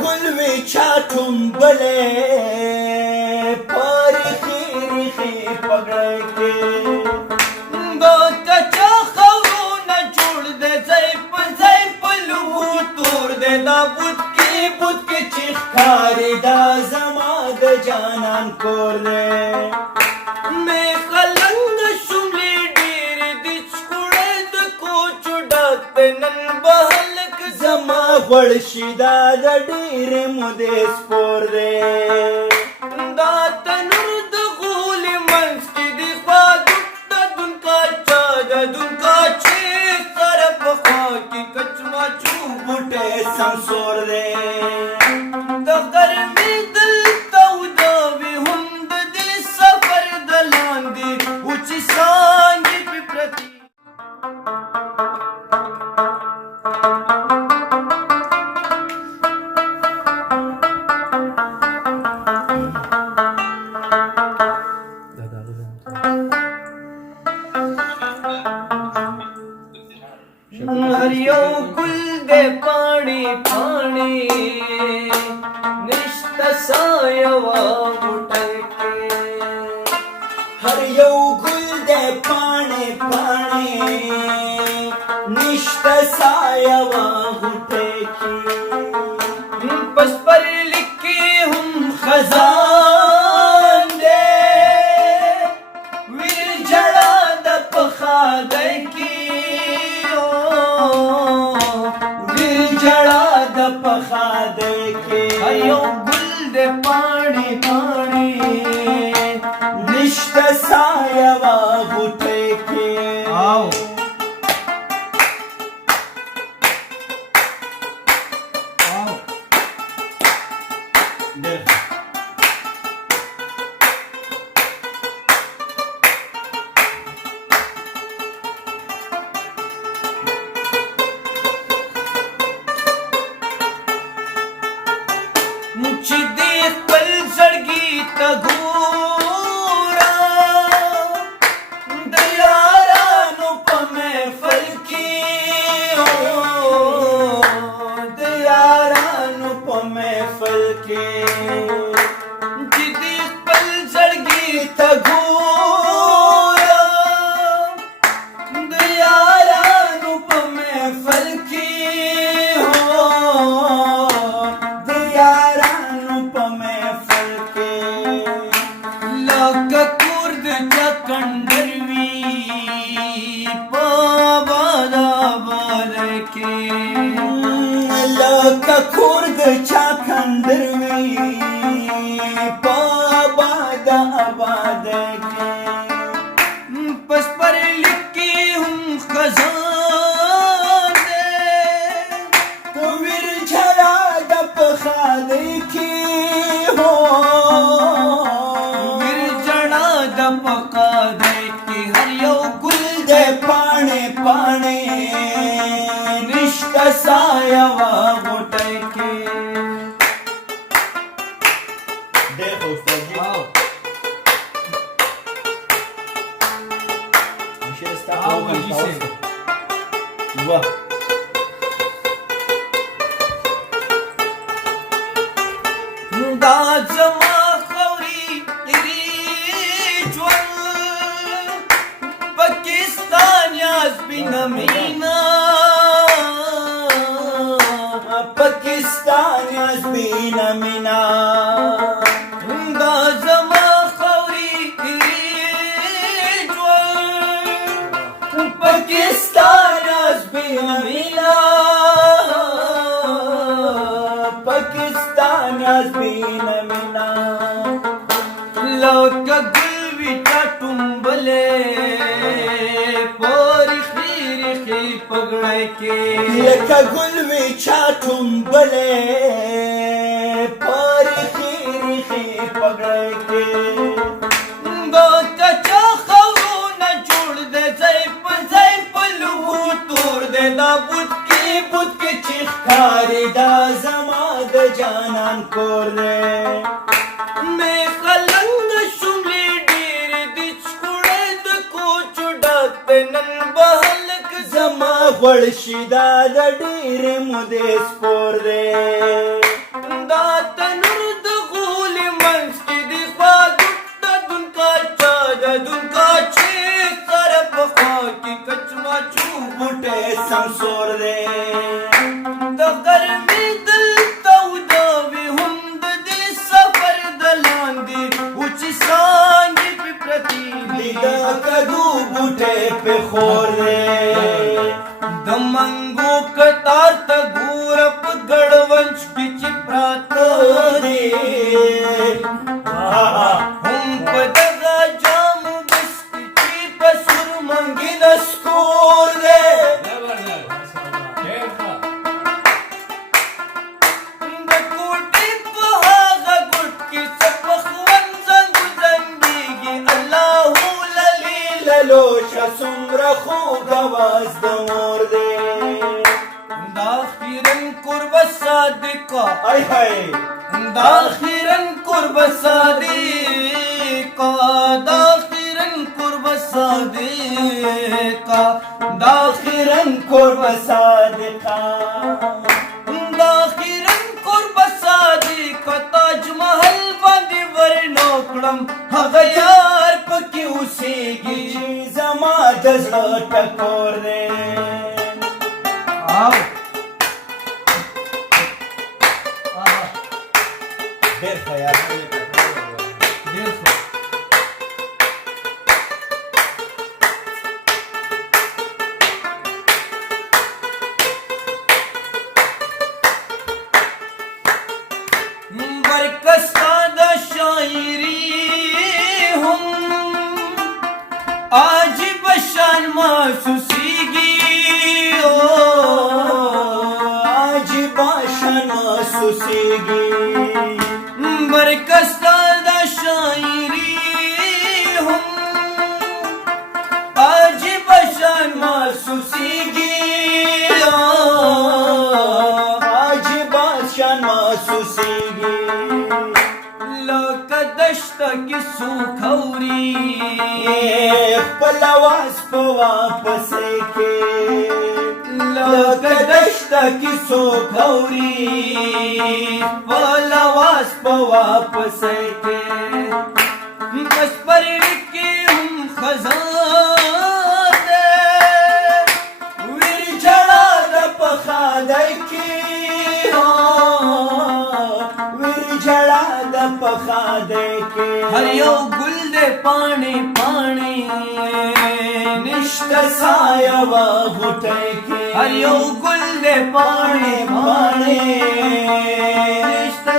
گل وی چا ټومبلې په ریخي ریخي پګړۍ کې دا کچا خرونه جوړ دی ځای په لوګو تور دی دا بوت کې چې ښکاري دا زما د جانان کور دی مې قلنګ شوملې ډېرې دي چکوړې د کوچو ډک دی نن به هلک زما غوړ شي دا د ډېرې مودې سپور دی دا تنور د غولې منځ کې دی خوا د دونکا چا د دونکا چې سره په خوا کې کچماچو بوټی سمسور دی د غرمې دلته وداوي هم د دې سفر د لاندې وچې څانګې پې پرتې هر یو ګل دی پاڼې پاڼې نشته سایه بوټی کې هر یو ګل دی پاڼې پاڼې نشته سایه غوټۍ کې په سپرلي کې هم خزان دی ویر جړه د په خادۍ کې پخادۍ کې هر یو ګل دی پاڼې پاڼې نشته سایه غوټۍ کې چې دې خپل زړګي ته ګوره د یارانو په محفل کې د یارانو په محفل کې چې دې خپل زړګي ته ګوره د یارانو په محفل کې کور د چا کندر وي په آباد آباد کې په سپرلي کې هم خزان دی ویر جړه د په خادۍ کې ویر جړه د په خادۍ کې هر یو ګل دی پاڼې پاڼې نشته سایه غوټۍ کې دیکھو استاد جی واہ دا زما خوري ژوند پاکستان یاز بنا مینا پاکستان یاز بنا مینا دا زما خوري ژوند پاکستان یاز بنا مینا پاکستان یاز بنا مینا لکه ګل وي چا ټومبلې په ریخي ریخي پګړۍ کې لکه ګل وی چا ټومبلې په ریخي ریخي پګړۍ کې دا کچا خرونه جوړ دی ځای په لوګو تور دی دا بوت کې چې ښکاري دا زما د جانان کور دی مې قلنګ شوملې ډېرې دي چکوړې د کوچو ډک دی نن به هلک زما غوړ شي دا د ډېرې مودې سپور دی منځ کې چې پراته دي هم په دغه جام بس کې چې په سور منګي نسکور دی د کوټې په هغه ګوټ کې څه پخوان زنګ زنګېږي الله للوشه څومره خوږ اواز د مور دی دا خیرن قربه صادقه ای های دا خیرن قربه صادقه دا خیرن قربه صادقه دا خیرن قربه صادقه دا خیرن قربه صادقه تاج محل باندې ورنو کړم هغه یار پکې اوسېږي چې زما د زړه ټکور دی ډېر ښه یار ډېر ښه برکستا د شاعري هم عجیب شان محسوسیږي عجیب شان محسوسیږي برکستا د شاعري هم عجیب شان محسوسیږي عجیب شان محسوسیږي لکه دشته کې څوک اوري خپل اواز په واپسې کې لکه دشته کې څوک اوري خپل اواز په واپسې کې بس پر کې هم خزان دی ویر جړا د پخادای کې ویر جړا د پخادای کې هر یو ګل دې پاڼې پاڼې نشته سایه وا غوټۍ کې هر یو ګل دې پاڼې پاڼې نشته